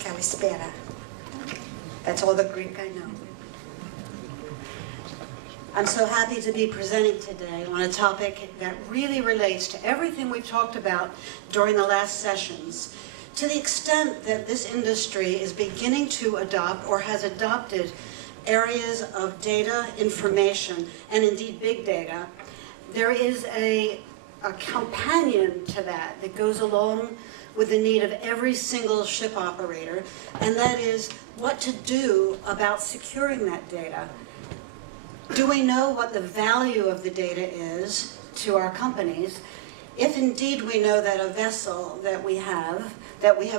Kalispera. That's all the Greek I know. I'm so happy to be presenting today on a topic that really relates to everything we've talked about during the last sessions, to the extent that this industry is beginning to adopt or has adopted areas of data, information, and indeed big data. There is a companion to that that goes along with the need of every single ship operator, and that is what to do about securing that data. Do we know what the value of the data is to our companies? If indeed we know that a vessel that we have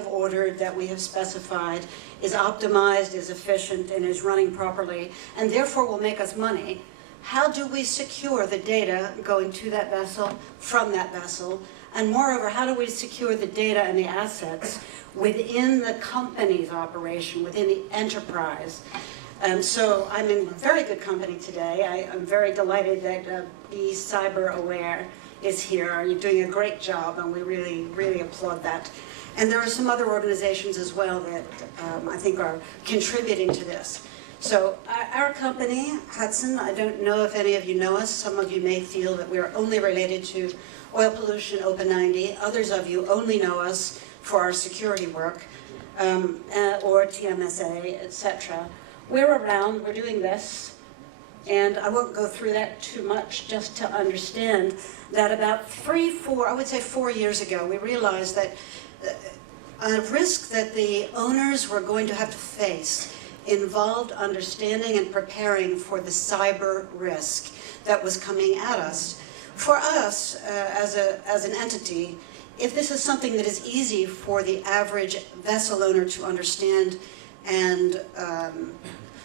ordered, that we have specified, is optimized, is efficient, and is running properly, and therefore will make us money, how do we secure the data going to that vessel, from that vessel? And moreover, how do we secure the data and the assets within the company's operation, within the enterprise? So I'm in very good company today. I'm very delighted that Be Cyber Aware is here. You're doing a great job, and we really, really applaud that. And there are some other organizations as well that I think are contributing to this. So our company, Hudson, I don't know if any of you know us. Some of you may feel that we're only related to oil pollution, OPA 90. Others of you only know us for our security work, or TMSA, etc. We're around, we're doing this, and I won't go through that too much, just to understand that about 4 years ago, we realized that a risk that the owners were going to have to face involved understanding and preparing for the cyber risk that was coming at us. For us, as an entity, if this is something that is easy for the average vessel owner to understand and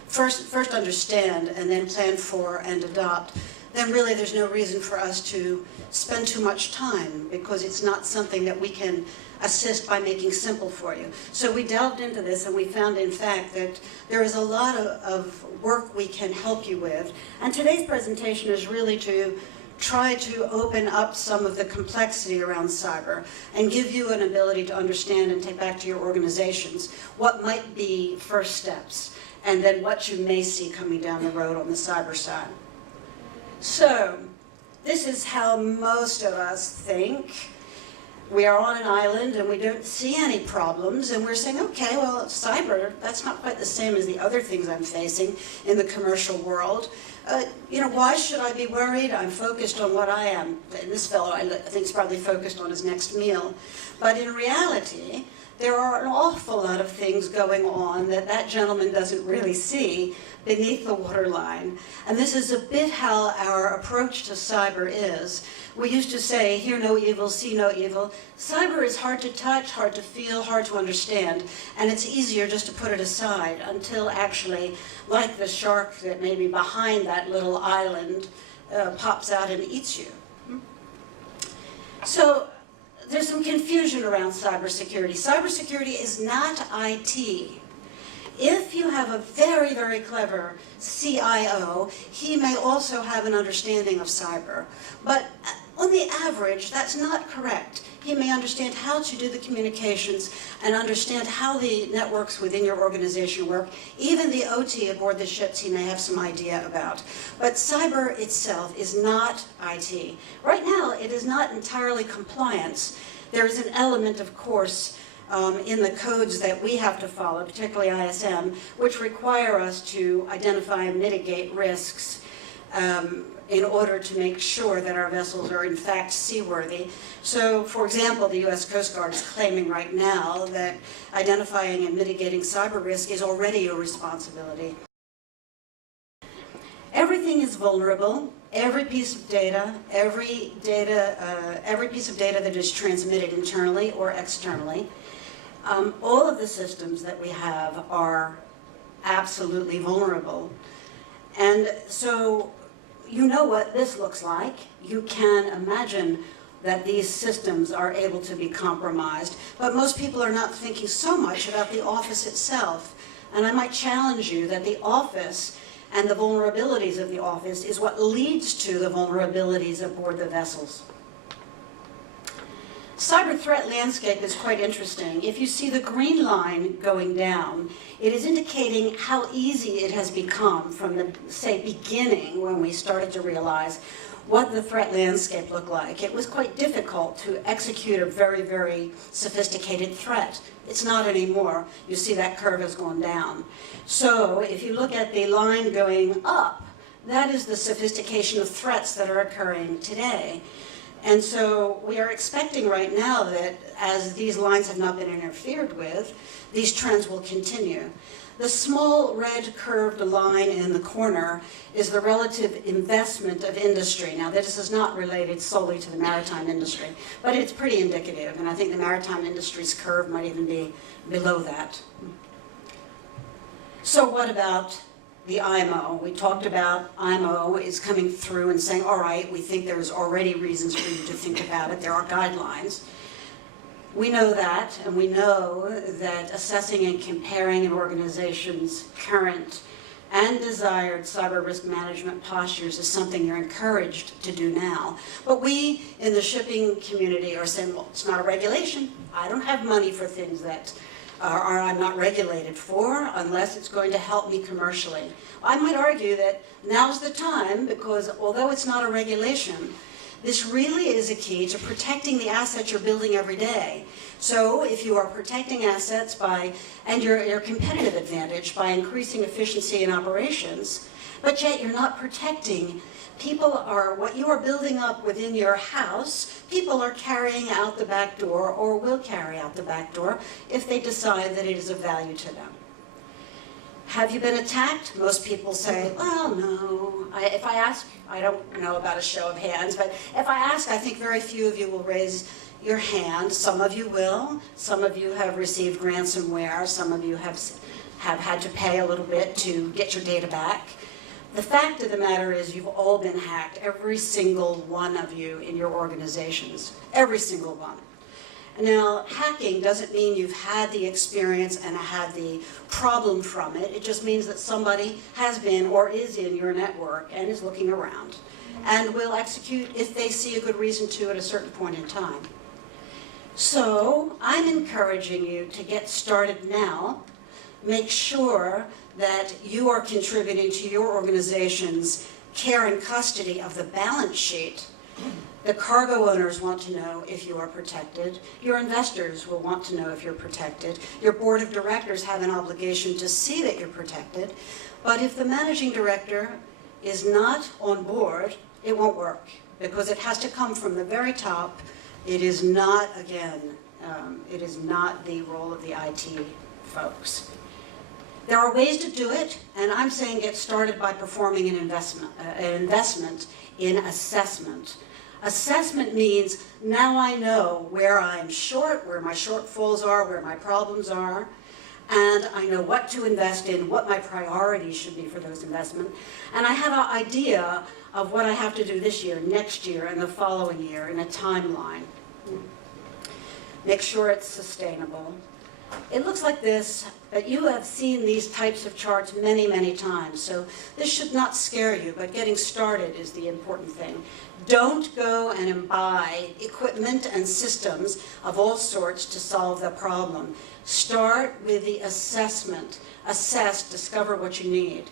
first understand and then plan for and adopt, then really there's no reason for us to spend too much time, because it's not something that we can assist by making simple for you. So we delved into this, and we found, in fact, that there is a lot of work we can help you with. And today's presentation is really to try to open up some of the complexity around cyber and give you an ability to understand and take back to your organizations what might be first steps, and then what you may see coming down the road on the cyber side. So, this is how most of us think. We are on an island and we don't see any problems, and we're saying, okay, well, cyber, that's not quite the same as the other things I'm facing in the commercial world. Why should I be worried? I'm focused on what I am. And this fellow, I think, is probably focused on his next meal. But in reality, there are an awful lot of things going on that gentleman doesn't really see beneath the waterline. And this is a bit how our approach to cyber is. We used to say, hear no evil, see no evil. Cyber is hard to touch, hard to feel, hard to understand, and it's easier just to put it aside until actually, like the shark that may be behind that little island, pops out and eats you. So there's some confusion around cybersecurity. Cybersecurity is not IT. If you have a very, very clever CIO, he may also have an understanding of cyber. But on the average, that's not correct. He may understand how to do the communications and understand how the networks within your organization work. Even the OT aboard the ships he may have some idea about. But cyber itself is not IT. Right now, it is not entirely compliance. There is an element, of course, in the codes that we have to follow, particularly ISM, which require us to identify and mitigate risks in order to make sure that our vessels are in fact seaworthy. So, for example, the U.S. Coast Guard is claiming right now that identifying and mitigating cyber risk is already a responsibility. Everything is vulnerable. Every piece of data, every piece of data that is transmitted internally or externally, all of the systems that we have are absolutely vulnerable. And so you know what this looks like. You can imagine that these systems are able to be compromised, but most people are not thinking so much about the office itself. And I might challenge you that the office and the vulnerabilities of the office is what leads to the vulnerabilities aboard the vessels. cyber threat landscape is quite interesting. If you see the green line going down, it is indicating how easy it has become from the, say, beginning when we started to realize what the threat landscape looked like. It was quite difficult to execute a very, very sophisticated threat. It's not anymore. You see that curve has gone down. So if you look at the line going up, that is the sophistication of threats that are occurring today. And so we are expecting right now that as these lines have not been interfered with, these trends will continue. The small red curved line in the corner is the relative investment of industry. Now, this is not related solely to the maritime industry, but it's pretty indicative, and I think the maritime industry's curve might even be below that. So what about the IMO? We talked about IMO is coming through and saying, all right, we think there's already reasons for you to think about it. There are guidelines. We know that, and we know that assessing and comparing an organization's current and desired cyber risk management postures is something you're encouraged to do now. But we in the shipping community are saying, well, it's not a regulation. I don't have money for things that I'm not regulated for unless it's going to help me commercially. I might argue that now's the time, because although it's not a regulation, this really is a key to protecting the assets you're building every day. So if you are protecting assets and your competitive advantage by increasing efficiency in operations, but yet you're not protecting people, are what you are building up within your house, people are carrying out the back door or will carry out the back door if they decide that it is of value to them. Have you been attacked? Most people say, well, no. If I ask, I don't know about a show of hands, but if I ask, I think very few of you will raise your hand. Some of you will. Some of you have received ransomware. Some of you have had to pay a little bit to get your data back. The fact of the matter is you've all been hacked, every single one of you in your organizations, every single one. Now, hacking doesn't mean you've had the experience and had the problem from it. It just means that somebody has been or is in your network and is looking around and will execute if they see a good reason to at a certain point in time. So I'm encouraging you to get started now. Make sure that you are contributing to your organization's care and custody of the balance sheet. The cargo owners want to know if you are protected. Your investors will want to know if you're protected. Your board of directors have an obligation to see that you're protected. But if the managing director is not on board, it won't work, because it has to come from the very top. It is not, again, it is not the role of the IT folks. There are ways to do it, and I'm saying get started by performing an investment in assessment. Assessment means now I know where I'm short, where my shortfalls are, where my problems are, and I know what to invest in, what my priorities should be for those investments, and I have an idea of what I have to do this year, next year, and the following year in a timeline. Make sure it's sustainable. It looks like this, but you have seen these types of charts many, many times, so this should not scare you, but getting started is the important thing. Don't go and buy equipment and systems of all sorts to solve the problem. Start with the assessment. Assess, discover what you need.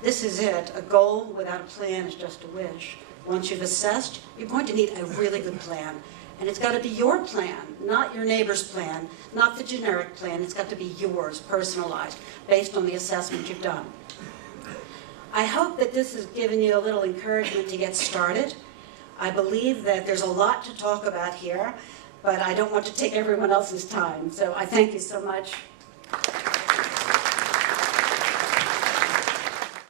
This is it. A goal without a plan is just a wish. Once you've assessed, you're going to need a really good plan. And it's got to be your plan, not your neighbor's plan, not the generic plan. It's got to be yours, personalized, based on the assessment you've done. I hope that this has given you a little encouragement to get started. I believe that there's a lot to talk about here, but I don't want to take everyone else's time. So I thank you so much.